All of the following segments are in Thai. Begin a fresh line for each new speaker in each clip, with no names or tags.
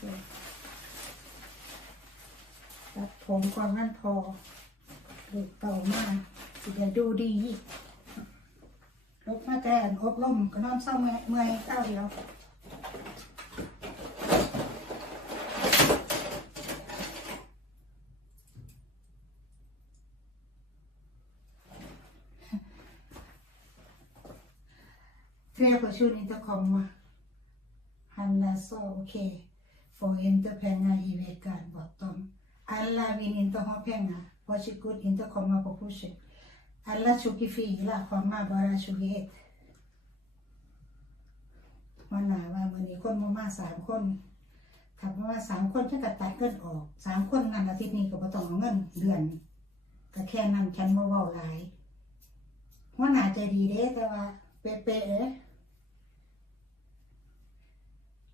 สวยตัดผมก่อนนั่นพอลูกเต่ามากสิเดียดูดีลบมาแจ่นอบรมก็นอนเศร้าเมื่อยเก้าเดียวเรียกว่าชื่อนี้จะคอมมาฮันนาโซโอเค får inte pengar i veckan bortom. Alla vill inte ha pengar. Varsågod, inte komma på kursen. Alla 24 kommer bara 21. วันหนาว่าวันนี้คนมามาสามคนถ้าว่าสามคนฉันก็ตัดเงินออกสามคนนั่นอาทิตย์นี้ก็บ่ต้องเอาเงินเดือนก็แค่นั้นฉันบ่เว้าหลายหัวหน้าใจดีเด้แต่ว่าเป๊ะๆ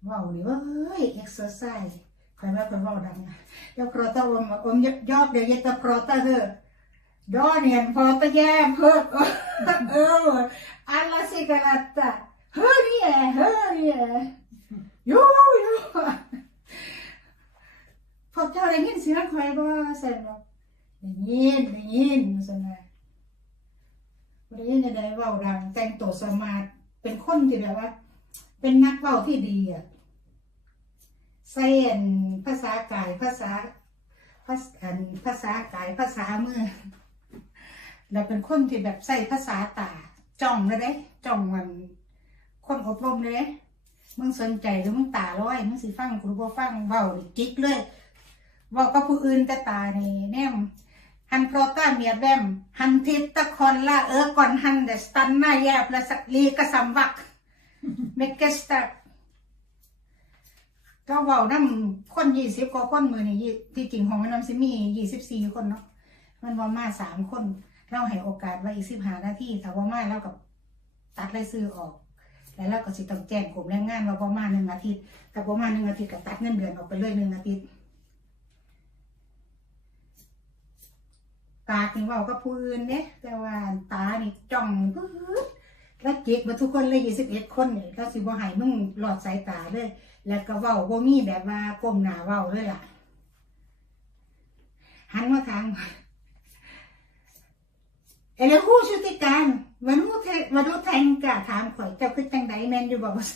ว่าหรือว่าเฮ้ยเอ็กซ์เซอร์ไซส์คอยว่าคอยว่าวดังยกรอตะอมอมยอบเดี๋ยวเย็นตะกรอตะเฮอดอเนียนพอตะแย่เพิ่มเอออันละสิกะละตะเฮ้ยนี่แหละเฮ้ยนี่แหละยูยูพอเจ้าได้ยินเสียงคอยบ่เสร็จบ่ได้ยินได้ยินมันสนะบ่ได้ยินได้ว่าวดังแต่งตัวสมาร์ทเป็นคนที่แบบว่า เป็นนักว่าวที่ดีอะ ใส่อันภาษากายภาษาภาษาภาษากายภาษามือแล้วเป็นคนที่แบบใส่ภาษาตาจ้องเลยเด้จ้องมันคนอบรมเลยมึงสนใจหรือมึงตาร้อยมึงสิฟังกูบ่ฟังเว้าจิกเลยเว้ากับผู้อื่นแต่ตานี่แนมฮันโปรต้าเมียแบมฮันทิตตะคอนละเออก่อนฮันเดสตันหน้าแยบละสักลีกระสัมวักเมกเกสตา ก็เว้าน้ำคนยี่สิบกว่าคนมือนี่ยที่จริงของมันน้ำซิมียี่สิบสี่คนเนาะมันว่ามาสามคนเราให้โอกาสไว้อีกสิบห้านาทีถ้าว่ามาเรากับตัดรายซื้อออก แล้วเราก็สิต้องแจ้งกลุ่มแรงงานว่าประมาณหนึ่งอาทิตย์กับประมาณหนึ่งอาทิตย์ก็ตัดเงินเดือนออกไปเลยหนึ่งอาทิตย์ตาถึงว่าก็พูนเนี่ยแต่ว่าตานี่จ้องปื๊ด แล้วเจ็บมาทุกคนเลยยี่สิบเอ็ดคนเนี่ยแล้วสิบ่ให้มึงหลอดสายตาเลย แล้วก็เว้าบ่มีแบบว่าก้มหน้าเว้าเลยล่ะ หันมาทางเอเลฮู้ชุติการวันนู้เทวันนู้แทงกะถามข่อยเจ้าคือจังไดแม่นอยู่บอกว่า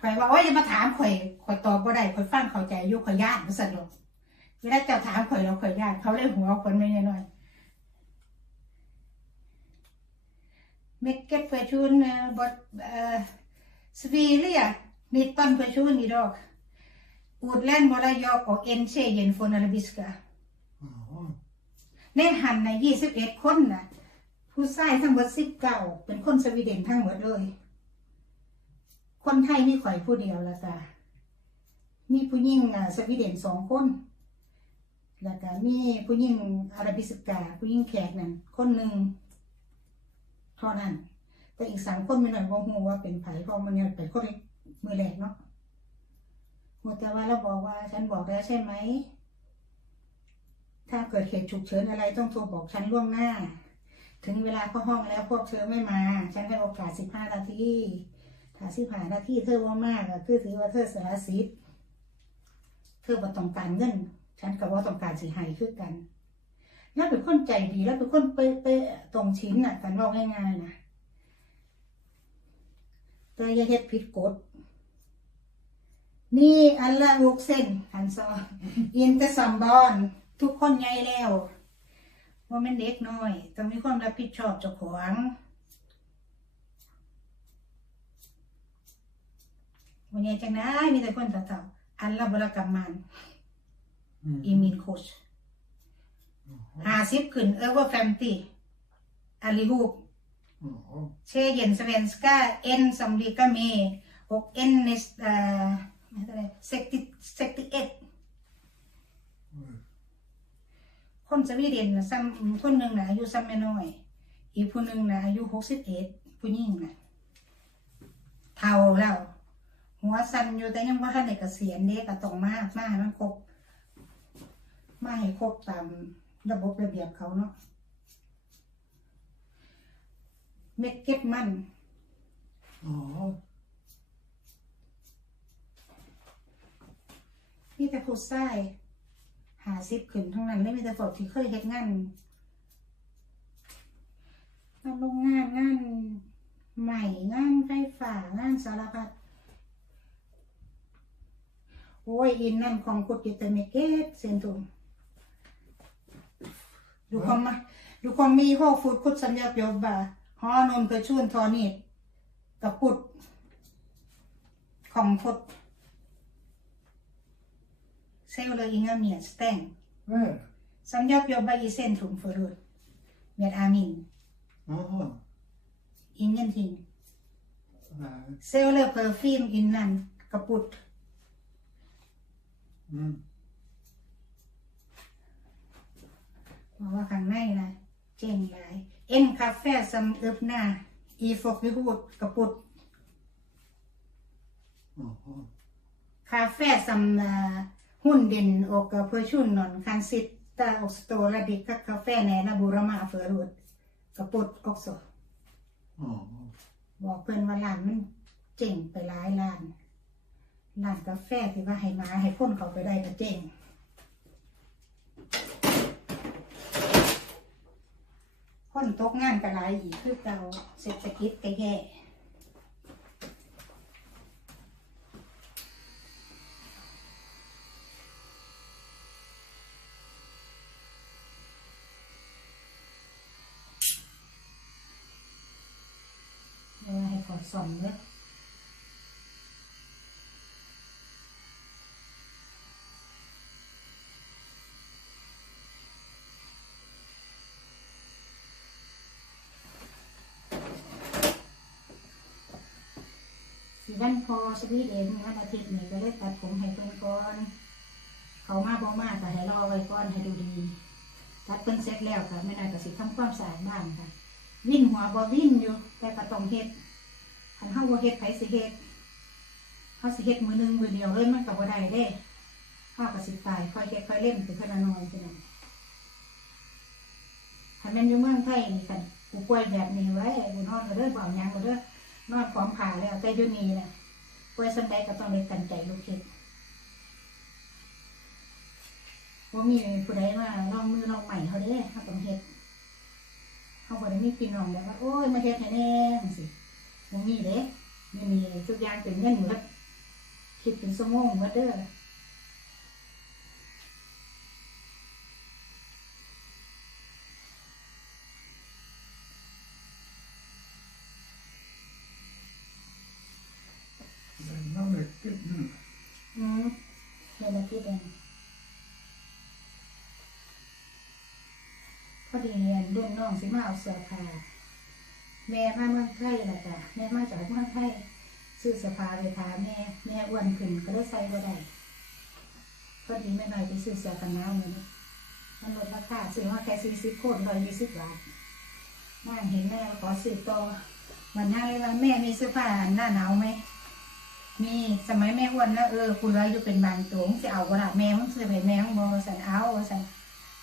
ข่อยว่าโอ้ยอย่ามาถามข่อยข่อยตอบบ่ได้ข่อยฟังเข้าใจอยู่ข่อยย่านว่าซั่นดอกเวลาเจ้าถามข่อยแล้วข่อยย่านเขาเลยหัวคนไม่น้อย Mycket personer bort, äh, sviliga 19 personer idag. Ordlän bara jag och en tjejen från arabiska.
Jaha.
ในหันในะ21 คนน่ะผู้ชายทั้งหมด19เป็นคนสวีเดนทั้งหมดเลย คนไทยมีข่อยผู้เดียวและจ้ะมีผู้หญิงอะสวีเดนสองคนแล้วก็มีผู้หญิงอาราบิสกาผู้หญิงแขกนั่นคนหนึ่ง เท่านั้น แต่อีกสามคนไม่หน่อยว่าหูว่าเป็นไผ่เพราะมันเนี่ยเป็นคนมือแรกเนาะหัวแต่ว่าเราบอกว่าฉันบอกแล้วใช่ไหม ถ้าเกิดเหตุฉุกเฉินอะไรต้องโทรบอกฉันล่วงหน้า ถึงเวลาเข้าห้องแล้วพวกเธอไม่มา ฉันให้โอกาสสิบห้านาทีถ้าสิบห้านาทีเธอว่ามากก็คือถือว่าเธอเสียสิทธิ์เธอบ่ต้องการเงิน ฉันกับว่าต้องการสิให้คือกัน แล้วเป็นคนใจดีแล้วเป็นคนเป๊ะๆตรงชิ้นน่ะกันบอกง่ายๆนะแต่อย่าเฮ็ดผิดกฎนี่อันละลูกเส้นหันซอนอินเตสัมบอนทุกคนใหญ่แล้วว่ามันเด็กน้อยต้องมีความรับผิดชอบเจ้าของวันนี้จังได้มีแต่คนเต่าๆอันละบรกรรมมัน
Mm.
อีมินโคช
Jaha.
ห้าสิบขึ้นเอเวอร์แฟมตี้อาลิฮูป
Jaha.
เชเยนสเวนสกาเอ็นซัมลีกาเมหกเอ็นเนสเอ่ออะไรเซกติเซกติเอ็ด
Mm.
คนสวีเดนนะซ้ำคนหนึ่งนะอายุซ้ำไม่น้อย อีกผู้หนึ่งนะอายุหกสิบเอ็ดผู้หญิงนะเท่าแล้วหัวสันอยู่แต่ยังว่าท่านเด็กเกษียณเด็กก็ต้องมากมากมันครบมาให้ครบตาม ระบบระเบียบเขาเนาะเม็ดเก็บมัน
Jaha.
นี่แต่ผู้ชายหาซิบขึ้นทั้งนั้นเลยมีแต่พวกที่เคยเฮ็ดงานงานโรงงานงานใหม่งานไฟฟ้างานสารพัดโอ้ยอินนั่นของกุดอยู่แต่ไม่เกตเซนตุ มดูความมาดูความมีห้อฟุดคุดสัญญาโยบบาฮอนนไปช่วนทอนิดกับกุดของฟุดเซลเลยอิงเมียสแตง
Where?
Som jobbar i centrum förut. Med Amin.
Jaha.
Ingenting.
Nej.
Säljer parfym innan. Kaputt.
Mm.
บอกว่าข้างในนะ เจ๋งหลายเอ็นคาเฟ่สำอึบหน้า อีฟกวิหูดกระปุด
Jaha.
คาเฟ่สำเอ่อหุ่นเด่นออกกับเพอชุนนอนคันซิตตาออกสโตระดิกกับคาเฟ่ในระบุรมาเฟอรุดกระปุดออกส
Jaha.
บอกเพื่อนว่าร้านมันเจ๋งไปหลายร้านร้านกาแฟที่ว่าให้มาให้คนเขาไปได้ก็เจ๋ง คนตกงานก็หลายอีกคือเก่าเศรษฐกิจก็แย่ให้ขอสองเด้อสิวันพอ สวีเดนวันอาทิตย์นี้ก็เลยตัดผมให้เพิ่นก่อนเขามาบ่มาก็ให้รอไว้ก่อนให้ดูดีตัดเพิ่นเสร็จแล้วก็ไม่นานก็สิทำความสะอาดบ้านค่ะ วิ่นหัวบ่วิ่นอยู่ แต่ก็ต้องเฮ็ดคันเฮาบ่เฮ็ดไผสิเฮ็ดเฮาสิเฮ็ดมือหนึงมือเดียวเลยมันก็บ่ได้เด้เฮาก็สิตายค่อยเฮ็ดค่อยเล่นไปเพิ่นละนอยเท่านั้นถ้าแม่นอยู่เมืองไทยนี่กันกูป่วยแบบนี้ไว้กูนอนก็เด้อบ่าหยังก็เด้อนอนพร้อมขาแล้วแต่อยู่นี่น่ะ ป่วยสันใดก็ต้องได้กันใจลูกเห็ดว่ามีผู้ใดมาลองมือลองใหม่เขาเด้เฮาต้องเห็ดเขาบอกได้มีพี่น้องแล้ว่าโอ้ยมาเห็ดให้แน่จังสิบ่มีเด้ไม่มีทุกอย่างเป็นเงินหมดคิดเป็นสมองหมดเด้อ
Den var mycket nu.
อืมเดี๋ยวเราคิดเอง พอดีรุ่นน้องสิมาเอาเสื้อผ้าแม่มาเมืองไทยแหละจ้ะแม่มาจากเมืองไทยซื้อเสื้อผ้าไปทาแม่แม่อ้วนขึ้นก็ได้ใส่บ่ได้พอดีแม่หน่อยไปซื้อเสื้อกันหนาวมื้อนี้มันลดราคาซื้อมาแค่สี่สิบคนร้อยยี่สิบบาทนั่งเห็นแม่ขอซื้อต่อวันนั่งเลยว่าแม่มีเสื้อผ้าหน้าหนาวไหมมีสมัยแม่อ้วนนะเออคุณร้อยอยู่เป็นบางตัวมึงจะเอากระดาษแมวมึงซื้อไปแมวบอสันเอาสัน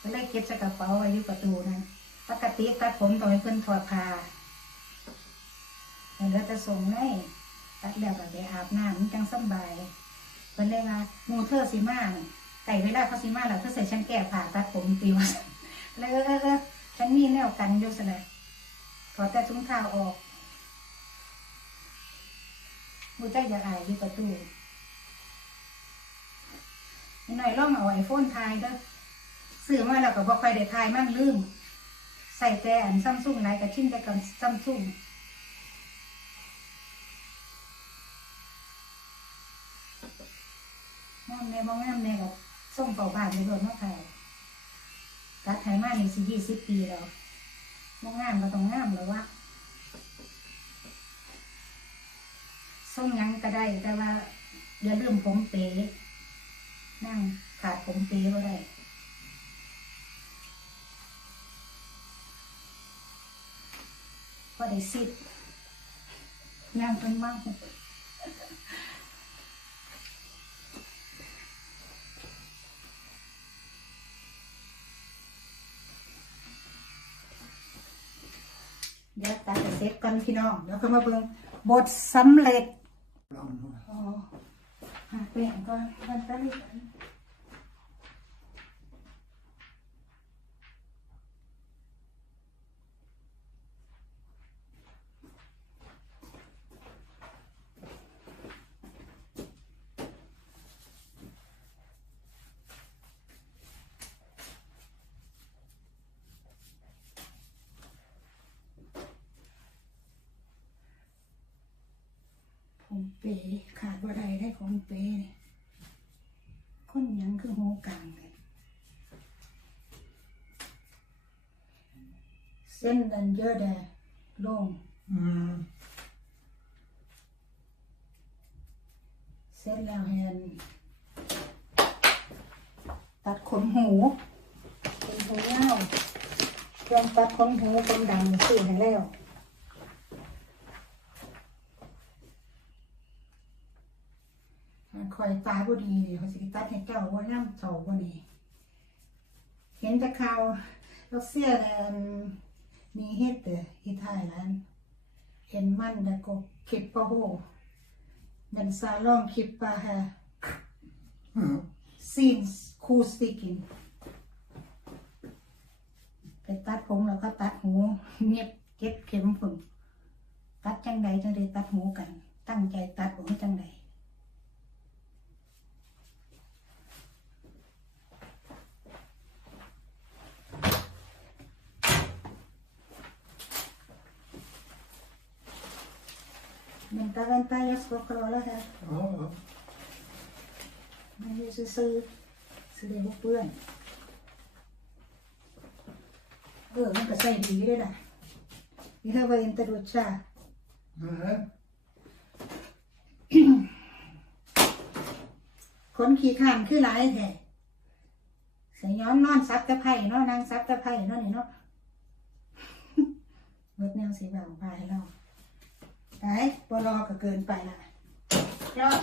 ก็เลยเก็บใส่กระเป๋าไว้อยู่ประตูนั้นปกติตัดผมต้องให้เพิ่นถอดผ้าแล้วเดี๋ยวจะส่งให้ตัดแล้วก็ไปอาบน้ำมันจังสบายเพิ่นเลยว่ามูเธอสิมาไก่เวลาเขาสิมาแล้วเธอใส่ฉันแก้ผ้าตัดผมติวเลยเออเออเออฉันมีแนวกันอยู่สนะขอแต่ถุงเท้าออกมูใจอยากอายอยู่ประตูนิดหน่อยล่องเอาไอโฟนถ่ายเด้อ ซื้อมาแล้วก็บอกใครได้ถ่ายมั่งลืมใส่แต่อันซัมซุงไหนกับชิ้นแต่กับซัมซุงงามแน่บ่งามแน่กับส่งเป่าบานไปโดนมาถ่ายกัดไทยมานี่สิยี่สิบปีแล้วบ่งามก็ต้องงามแล้ววะส่งยังก็ได้แต่ว่าอย่าลืมผมเปย์นั่งขาดผมเปย์ก็ได้ ก็ได้สิทธิ์นั่งเป็นมั่งเดี๋ยวตัดเสร็จก่อนพี่น้องเดี๋ยวก็มาเบิ่งบทสำเร็จ
Bland.
อ๋อหาแป้งก่อนมันตะลิกัน เปขาดบ่ได้ได้ของเปนี่คนหยังคือหูกลางเลยเส้นดันเยอะแดลง
อืม
เสร็จแล้วให้อันตัดขนหูเป็นหูยาวเครื่องตัดขนหูคนดังซื้อให้แล้วอัน คอยตาบ่ดีเขาสิตัดให้เจ้าว่าย่ำเจ้าบ่ดีเห็นแต่ข่าวลูกเสียแล้วอันมีเฮ็ดเด้อที่ไทยแล้วเห็นมันแล้วก็คลิปปะโห Den salon klippa här.
อืม
Syns kosticken. ไปตัดผมแล้วก็ตัดหูเงียบเก็บเข็มผุนตัดจังใดจังใดตัดหูกัน ตั้งใจตัดผมจังใด Vänta, vänta, jag ska kolla här.
Ja, ja.
มันอยู่ซื้อๆซื้อได้บ่เปื้อนเออมันก็ใส่ดีด้วยนะนี่เฮาว่าอินเตอร์ดูชา
Nej.
คนขี้ข้านคือหลายแท้ใส่ย้อนนอนซับตะไคร่เนาะนางซับตะไคร่เนาะนี่เนาะเบิดแนวสีแบบพายเรา ได้บ่รอก็เกินไปละยอด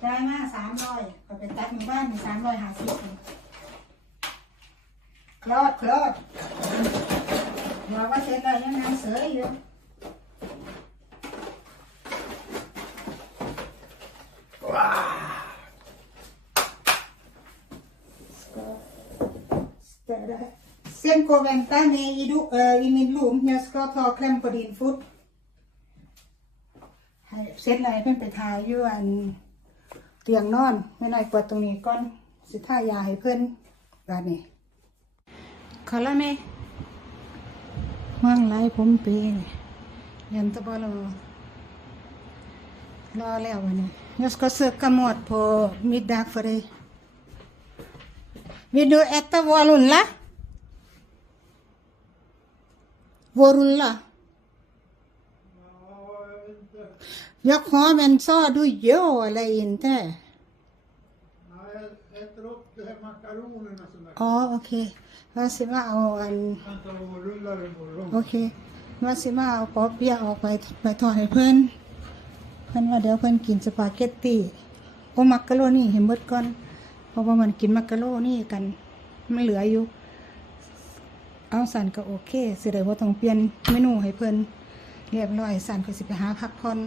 ได้มาสามร้อยก็ไปตัดหมู่บ้านสามร้อยห้าสิบคลอดคลอดบอกว่าเสร็จแล้วยังนางเสืออยู่ Städa. Sen gå och vänta ner i, do, äh, i min lom. Jag ska ta kläm på din fot. ให้เสร็จแล้วให้ เซตไรเพิ่นไปทายยื่อนเตียงนอนไม่นายกว่ตรงนี้ก้อนสิท่ายาให้เพิ่นบาดนี้ของไหมมั่างไรผมเปียันตะบอลรอแล้ววันนี้ยสก็เสือกกระหมดพอมิดดักฟรีวิดูเอตวอลุนละวอรุนล่ะ Jag har men sa du ja eller inte?
Nej, jag äter upp de här makaronerna som jag
Ja, okej. Vad ska man ha en...
kan ta och rulla imorgon.
โอเคว่าสิมาเอาปอเปียะออกไปไปทอดให้เพิ่นเพิ่นว่าเดี๋ยวเพิ่นกินสปาเกตตี้โอมักกะโรนี่ให้หมดก่อน เพราะว่ามันกินมักกะโรนี่กันมันเหลืออยู่ เอาสันก็โอเคสิได้บ่ต้องเปลี่ยนเมนูให้เพิ่นเรียบร้อยสันก็สิไปหาพักผ่อน